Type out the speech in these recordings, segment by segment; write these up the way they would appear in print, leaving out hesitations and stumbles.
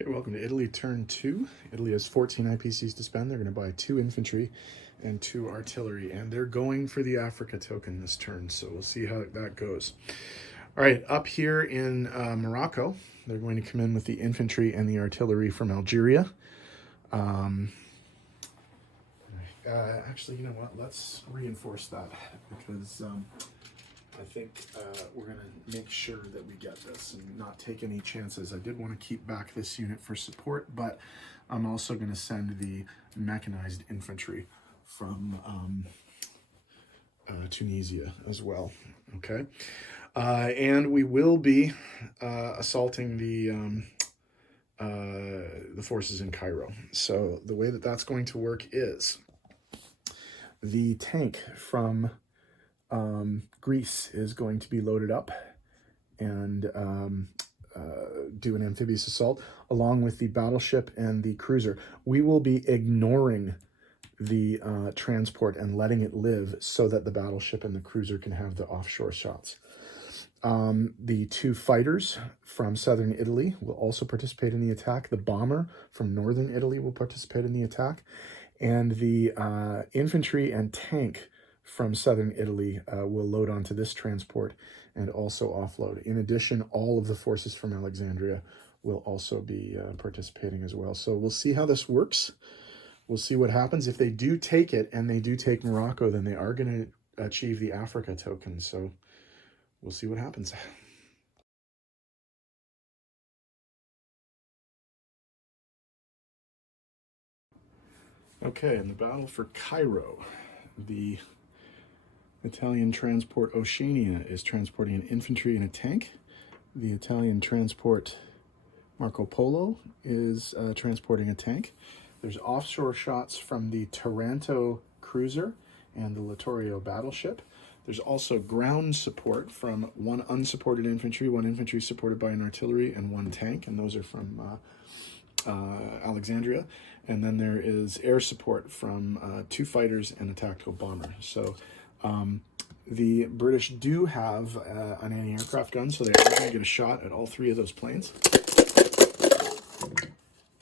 Okay, welcome to Italy, turn 2. Italy has 14 IPCs to spend. They're going to buy 2 infantry and 2 artillery, and they're going for the Africa token this turn, so we'll see how that goes. All right, up here in Morocco, they're going to come in with the infantry and the artillery from Algeria. Actually, you know what? Let's reinforce that because I think we're going to make sure that we get this and not take any chances. I did want to keep back this unit for support, but I'm also going to send the mechanized infantry from Tunisia as well. Okay, and we will be assaulting the forces in Cairo. So the way that that's going to work is the tank from Greece is going to be loaded up and do an amphibious assault along with the battleship and the cruiser. We will be ignoring the transport and letting it live so that the battleship and the cruiser can have the offshore shots. The 2 fighters from southern Italy will also participate in the attack. The bomber from northern Italy will participate in the attack. And the infantry and tank from southern Italy will load onto this transport and also offload. In addition, all of the forces from Alexandria will also be participating as well. So we'll see how this works. We'll see what happens. If they do take it and they do take Morocco, then they are going to achieve the Africa token. So we'll see what happens. Okay, in the battle for Cairo, the Italian transport Oceania is transporting an infantry and a tank. The Italian transport Marco Polo is transporting a tank. There's offshore shots from the Taranto cruiser and the Littorio battleship. There's also ground support from 1 unsupported infantry, 1 infantry supported by an artillery, and 1 tank, and those are from Alexandria. And then there is air support from 2 fighters and a tactical bomber. So the British do have an anti-aircraft gun, so they are going to get a shot at all 3 of those planes.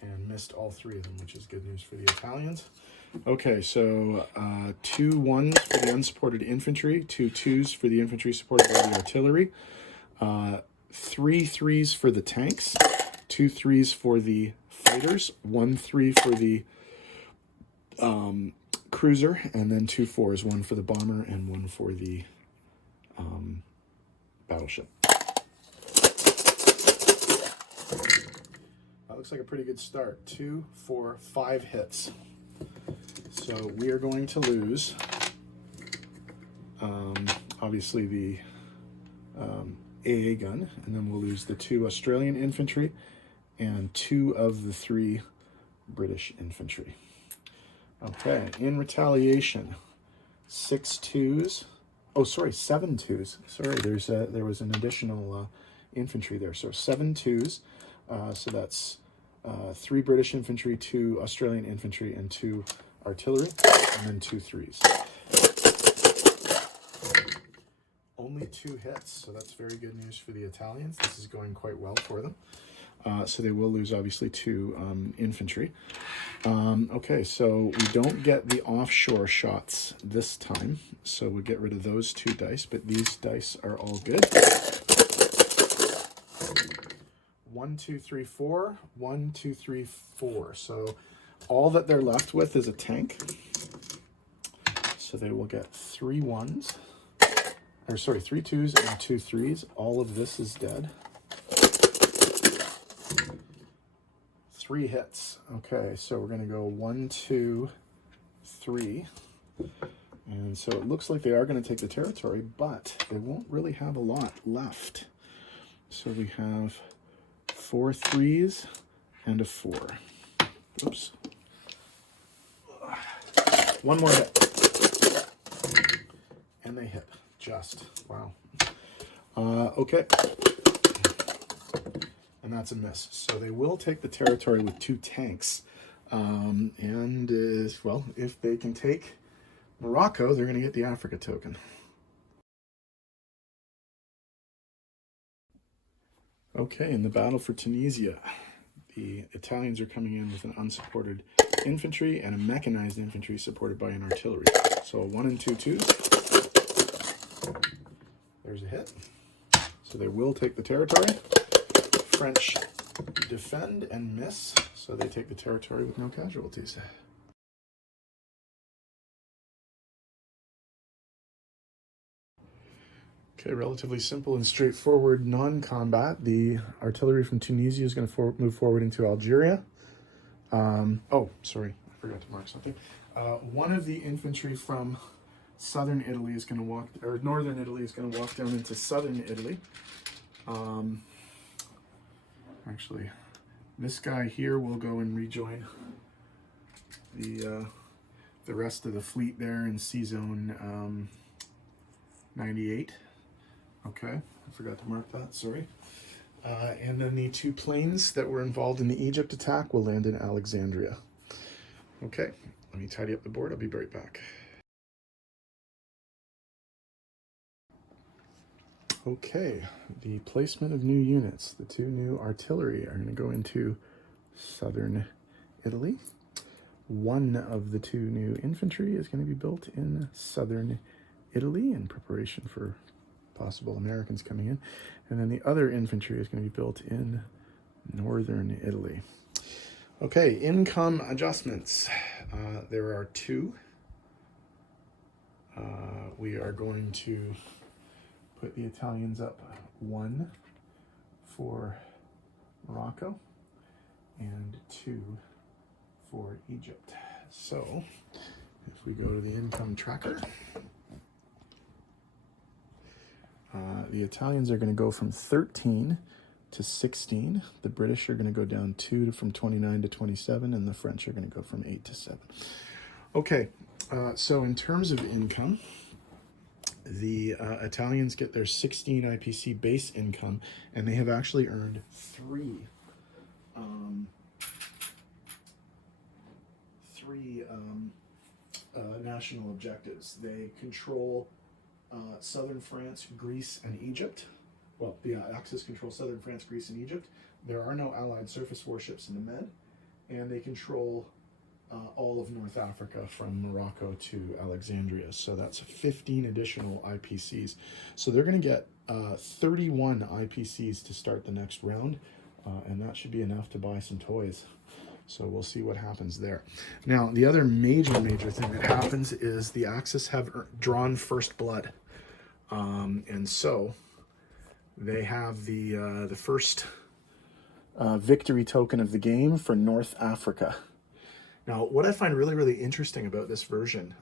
And missed all 3 of them, which is good news for the Italians. Okay, so 2 1s for the unsupported infantry, 2 2s for the infantry supported by the artillery, 3 3s for the tanks, 2 3s for the fighters, 1 3 for the cruiser, and then 2 4s, 1 for the bomber and 1 for the battleship. That looks like a pretty good start. 2, 4, 5 hits. So we are going to lose, obviously, the AA gun, and then we'll lose the 2 Australian infantry and 2 of the 3 British infantry. Okay, in retaliation, 6 2s. Oh, sorry, 7 2s. Sorry, there was an additional infantry there. So 7 2s. So that's 3 British infantry, 2 Australian infantry, and 2 artillery, and then 2 3s. Only 2 hits, so that's very good news for the Italians. This is going quite well for them. So they will lose, obviously, 2 infantry. Okay, so we don't get the offshore shots this time, so we'll get rid of those 2 dice, but these dice are all good. 1 2 3 4, 1 2 3 4. So all that they're left with is a tank. So they will get 3 1s, or sorry, 3 2s and 2 3s. All of this is dead. 3 hits. Okay, so we're going to go 1 2 3. And so it looks like they are going to take the territory, but they won't really have a lot left. So we have 4 3s and a 4. Oops. 1 more hit. And they hit. Just. Wow. Okay. And that's a miss. So they will take the territory with 2 tanks. Well, if they can take Morocco, they're going to get the Africa token. Okay, in the battle for Tunisia, the Italians are coming in with an unsupported infantry and a mechanized infantry supported by an artillery. So 1 and 2 twos. There's a hit. So they will take the territory. French defend and miss, so they take the territory with no casualties. Okay, relatively simple and straightforward non-combat. The artillery from Tunisia is going to move forward into Algeria. Oh, sorry, I forgot to mark something. One of the infantry from southern Italy is going to walk, or northern Italy is going to walk down into southern Italy. Actually, this guy here will go and rejoin the rest of the fleet there in Sea Zone 98. Okay, I forgot to mark that, sorry. And then the 2 planes that were involved in the Egypt attack will land in Alexandria. Okay, let me tidy up the board. I'll be right back. Okay, the placement of new units. The 2 new artillery are going to go into southern Italy. 1 of the 2 new infantry is going to be built in southern Italy in preparation for possible Americans coming in. And then the other infantry is going to be built in northern Italy. Okay, income adjustments. There are 2. We are going to put the Italians up 1 for Morocco and 2 for Egypt. So if we go to the income tracker, the Italians are going to go from 13 to 16. The British are going to go down 2 from 29 to 27, and the French are going to go from 8 to 7. Okay, so in terms of income, the Italians get their 16 IPC base income, and they have actually earned 3 national objectives. They control southern France, Greece, and Egypt. Well, the Axis controls southern France, Greece, and Egypt. There are no Allied surface warships in the Med, and they control all of North Africa from Morocco to Alexandria. So that's 15 additional IPCs. So they're going to get 31 IPCs to start the next round, and that should be enough to buy some toys. So we'll see what happens there. Now, the other major thing that happens is the Axis have drawn first blood. And so they have the first victory token of the game for North Africa. Now, what I find really interesting about this version,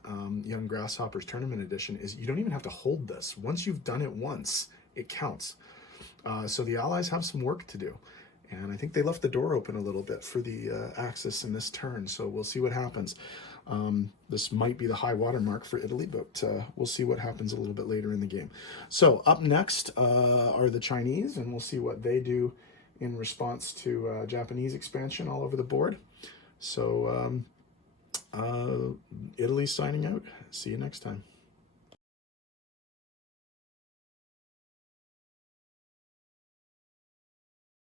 Young Grasshoppers Tournament Edition, is you don't even have to hold this. Once you've done it once, it counts. So the Allies have some work to do. And I think they left the door open a little bit for the Axis in this turn, so we'll see what happens. This might be the high water mark for Italy, but we'll see what happens a little bit later in the game. So up next are the Chinese, and we'll see what they do in response to Japanese expansion all over the board. So Italy's signing out. See you next time.